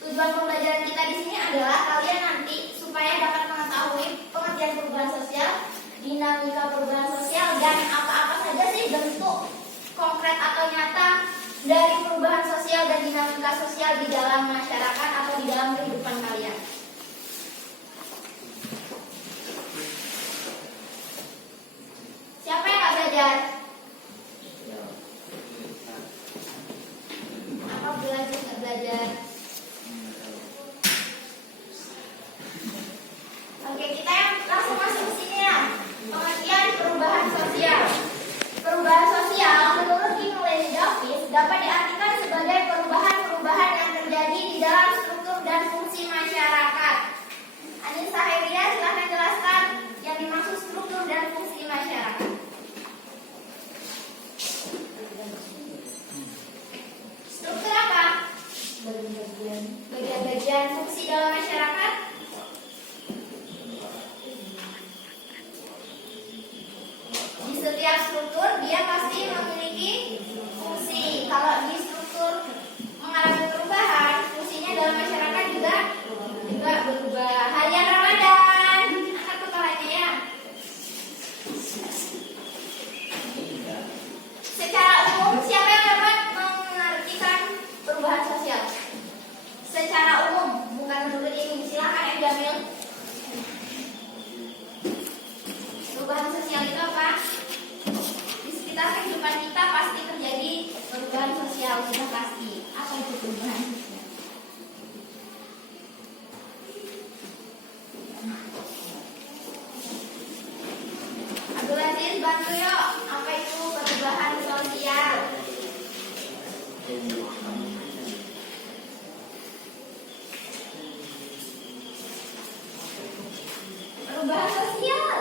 Tujuan pembelajaran kita di sini adalah kalian nanti supaya dapat mengetahui pengertian perubahan sosial, dinamika perubahan sosial, dan apa-apa saja sih bentuk konkret atau nyata dari perubahan sosial dan dinamika sosial di dalam masyarakat atau di dalam kehidupan kalian. Siapa yang nggak belajar? Apa belajar nggak belajar? Oke, kita yang langsung masuk ke sini ya. Pengertian perubahan sosial. Perubahan sosial menurut Immanuel Davis dapat diartikan sebagai perubahan-perubahan yang terjadi di dalam struktur dan fungsi masyarakat. Anissa Heria, silahkan jelaskan yang dimaksud struktur dan fungsi masyarakat. Struktur apa? Bagian-bagian fungsi dalam masyarakat. Di setiap struktur dia pasti memiliki fungsi. Kalau di struktur mengalami perubahan, fungsinya dalam masyarakat juga berubah. Harian Ramadan, angkat kepalanya ya. Secara umum, siapa yang dapat mengartikan perubahan sosial? Secara umum, bukan menurut ini. Silakan yang Jamil. Perubahan sosial itu apa? Di sekitar kehidupan kita pasti terjadi perubahan sosial, sudah pasti. Apa itu perubahan sosial? Abdul Aziz, bantu yuk. Apa itu perubahan sosial? Perubahan sosial.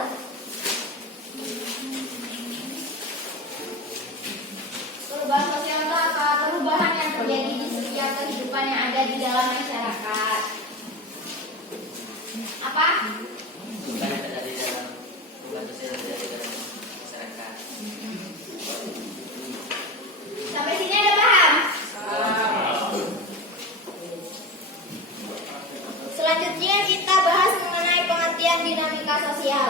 Perubahan sosial itu apa? Perubahan yang terjadi di setiap kehidupan yang ada di dalam masyarakat. Apa? Perubahan yang terjadi dalam perubahan sosial yang terjadi dalam masyarakat. Sampai sini ada paham? Selanjutnya kita bahas mengenai pengertian dinamika sosial.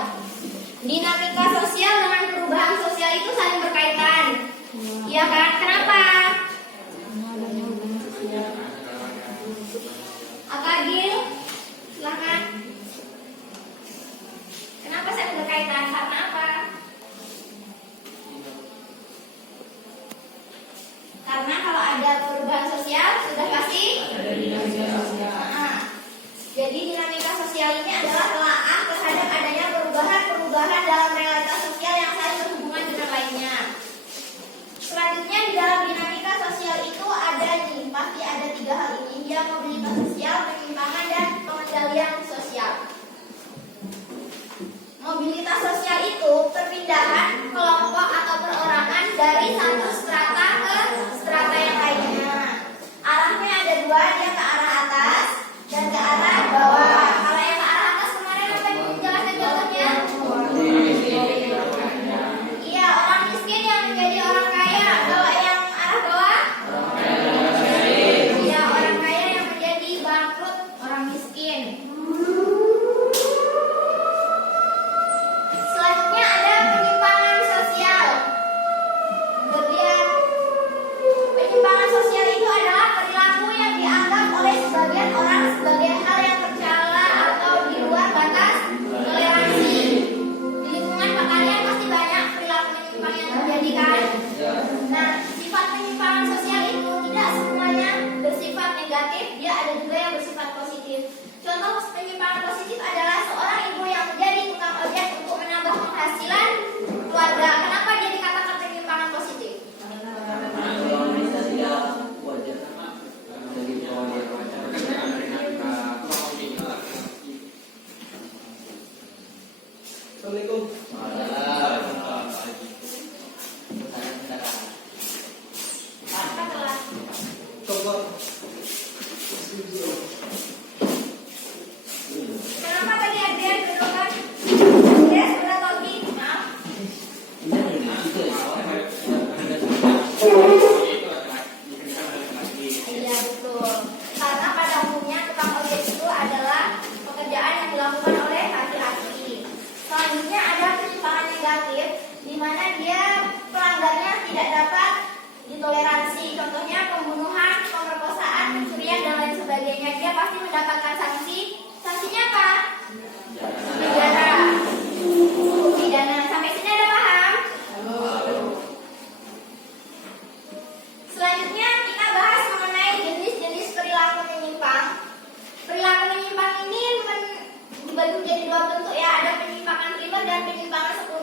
Dinamika sosial dengan perubahan sosial itu saling berkaitan. Iya kan? Kenapa? Akadil, silakan. Kenapa saling berkaitan? Karena apa? Karena kalau ada perubahan sosial sudah pasti ada dinamika sosial. Jadi dinamika sosial ini adalah telaah terhadap adanya perubahan-perubahan dalam realitas sosial yang saling berhubungan dengan lainnya. Selanjutnya di dalam dinamika sosial itu ada nih, pasti ada 3 hal ini, dia mobilitas sosial, penyimpangan, dan pengendalian sosial. Mobilitas sosial itu perpindahan kelompok atau perorangan dari satu strata ke strata yang lainnya. Arahnya ada 2, dia ke arah atas dan ke arah bawah. Kalau yang ke arah atas kemarin apa yang dijelaskan contohnya? Iya, orang miskin yang menjadi orang kaya. Kalau yang arah bawah? Iya, orang kaya yang menjadi bangkrut orang miskin.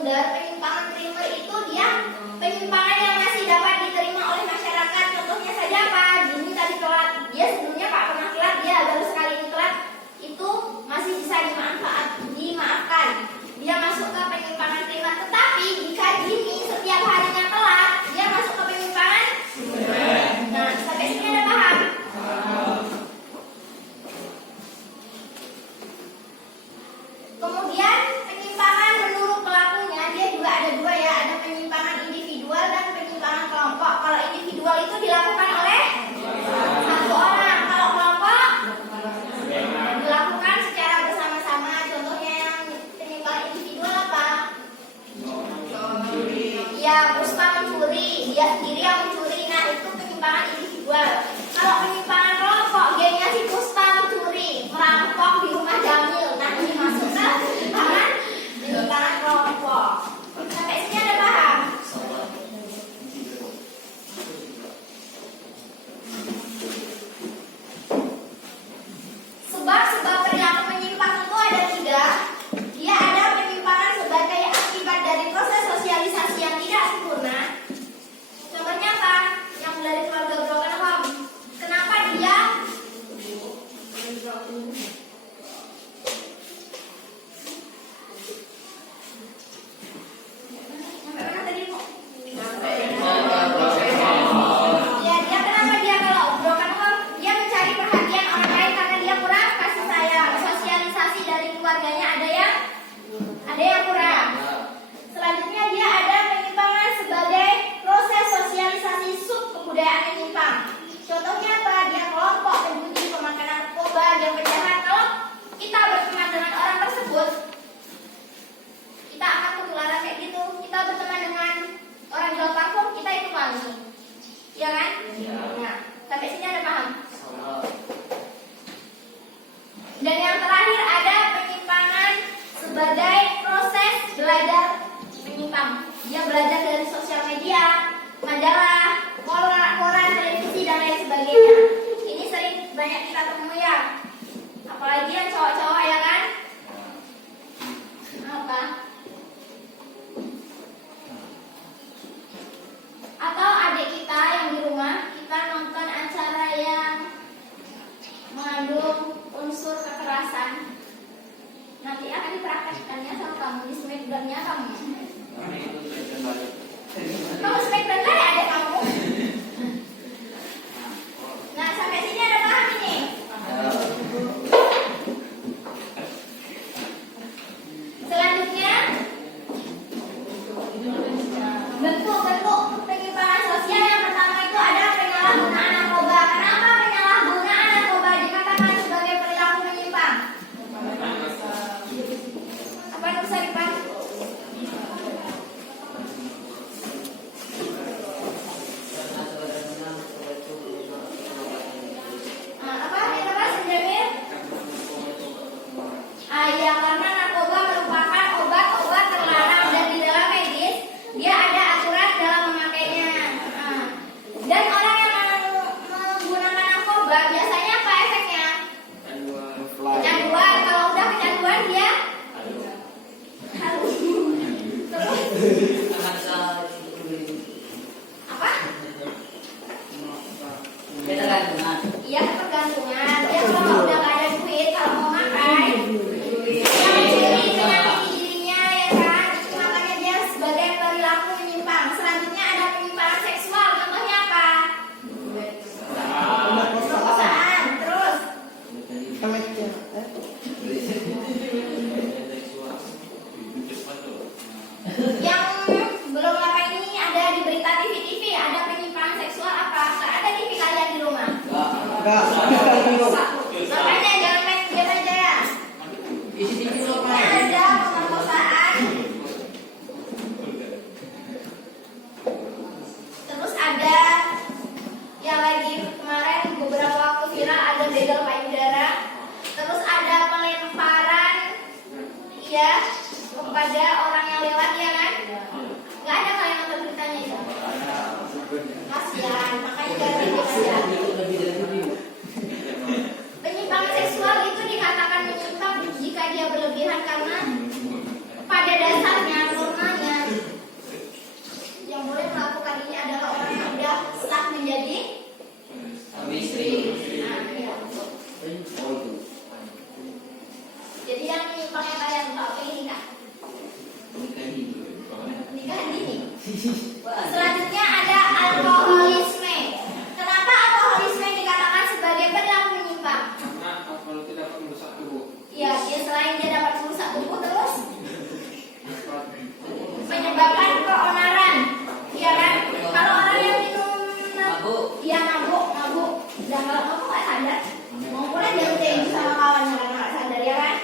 sekunder. Penyimpangan primer itu dia penyimpangan yang masih dapat diterima oleh masyarakat. Contohnya saja apa? Gini tadi telat, dia sebelumnya Pak pernah telat, dia baru sekali ini telat, itu masih bisa dimaafkan. Dia masuk ke penyimpangan primer. Tetapi jika Jimmy setiap harinya telat, dia masuk ke penyimpangan. Nah, sampai sini ada paham? Kemudian penyimpangan menurut pelakunya dia juga ada dua ya, ada penyimpangan individual dan penyimpangan kelompok. Kalau individual itu dilakukan oleh satu orang, kalau kelompok dilakukan secara bersama-sama. Contohnya yang penyimpangan individual apa? Ya, Puspa mencuri, dia sendiri yang mencuri. Nah, itu penyimpangan individual. Kalau penyimpangan kelompok, gengnya si Puspa mencuri, merampok di rumah Jamil. Nah, ini masuk ke penyimpangan kelompok. Sampai sini ada paham? Sebab-sebab perilaku menyimpang itu ada 3. Dia ada penyimpangan sebagai akibat dari proses sosialisasi yang tidak sempurna. Contohnya apa? Yang dari keluarga broken home. Kenapa dia Ya, kenapa dia kalau broken home dia mencari perhatian orang lain karena dia kurang kasih sayang. Sosialisasi dari keluarganya ada yang kurang. Selanjutnya dia ada penyimpangan sebagai proses sosialisasi sub kebudayaan menyimpang. Contohnya apa? Dia kelompok penjudi, pemakan narkoba, dia penjahat. Kalau kita berteman dengan orang tersebut, kita akan ketularan kayak gitu. Kita berteman dengan orang jual parfum, kita ikut wangi, ya kan? Nah, sampai sini ada paham? Dan yang terakhir ada penyimpangan sebagai proses belajar menyimpang. Dia belajar dari sosial media, majalah, koran, televisi dan lain sebagainya. Ini sering banyak kita temui ya. Apalagi yang cowok-cowok ya kan? Apa? Atau adik kita yang di rumah, kita nonton acara yang mengandung unsur kekerasan, nanti akan dipraktekkannya sama kamu di smackdown-nya kamu. Kamu smackdown kan ya adik kamu? Nah, sampai sini ada paham ini? Selanjutnya bentuk-bentuk penyimpangan sosial. Yang pertama itu ada penyalahgunaan narkoba. Kenapa penyalahgunaan narkoba dikatakan sebagai perilaku menyimpang? Apa yang bisa dipakai? Apa Senjamir? Ya, karena narkoba merupakan obat-obat terlarang dan di dalam medis dia ada aturan dalam memakainya. Dan orang yang menggunakan narkoba biasanya apa efeknya? Kecanduan. Kalau udah kecanduan dia harus apa? Iya, ketergantungan. Dia kalau udah gak ada duit, kalau mau makan, dia mencuri, menyakiti dirinya, ya kan? Itu makanya dia sebagai perilaku menyimpang. Selanjutnya ada penyimpangan seksual. Contohnya apa? Perkosaan. Terus yang belum lama ini ada di berita TV ada penyimpangan seksual apa? Nggak ada TV kalian di rumah? Makanya jangan main game aja ya. Ada pemerkosaan. Terus ada yang lagi kemarin beberapa waktu viral, ada begal payudara. Terus ada pelemparan ya kepada orang yang lewat, ya kan? Nggak ada kalian nonton beritanya itu? Kasihan, makanya jangan main game aja. Penyimpangan seksual itu dikatakan menyimpang jika dia berlebihan karena pada dasarnya normanya yang menyimpangnya kalian tahu ini nikah. Nikahan dini. Selanjutnya ada alkoholisme. Kenapa alkoholisme dikatakan sebagai perilaku menyimpang? Karena alkohol itu dapat merusak tubuh. Ya, selain dia dapat merusak tubuh, terus menyebabkan keonaran. Iya kan? Kalau orang yang minum dia mabuk. Dan kalau kamu nggak sadar, mau pulang dia udah sama kawannya karena nggak sadar ya kan?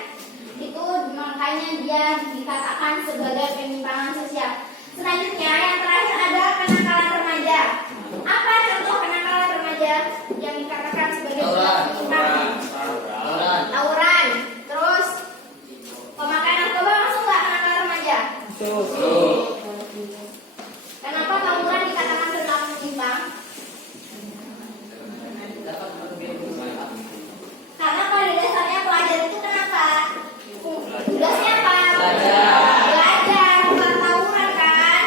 Itu makanya dia dikatakan sebagai penyimpangan sosial. Selanjutnya yang terakhir adalah kenakalan remaja. Apa contoh kenakalan remaja yang dikatakan sebagai penyimpangan? Tawuran. Terus pemakaian narkoba masuk nggak kenakalan remaja? Kenapa tawuran dikatakan perilaku menyimpang? Karena pada dasarnya pelajar itu kenapa? Tugasnya apa? Belajar, bukan tawuran kan?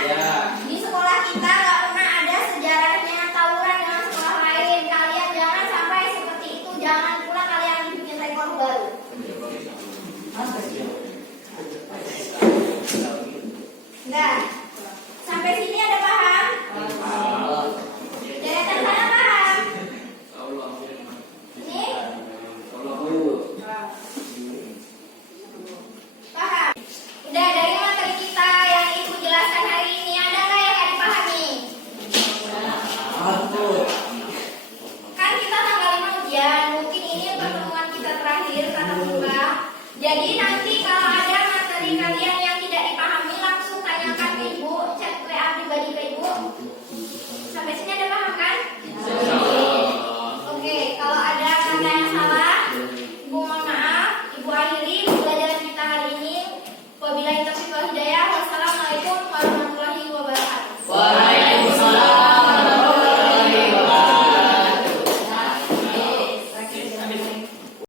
Di sekolah kita nggak pernah ada sejarahnya tawuran dengan sekolah lain. Kalian jangan sampai seperti itu. Jangan pula kalian bikin rekor baru. Nah, sampai sini ada paham? Dari atas sana paham? Ini? Paham? Udah dari materi kita yang ibu jelaskan hari ini ada nggak yang nggak dipahami? Kan kita tanggal 5 ujian, mungkin ini pertemuan kita terakhir tatap muka. Jadi nanti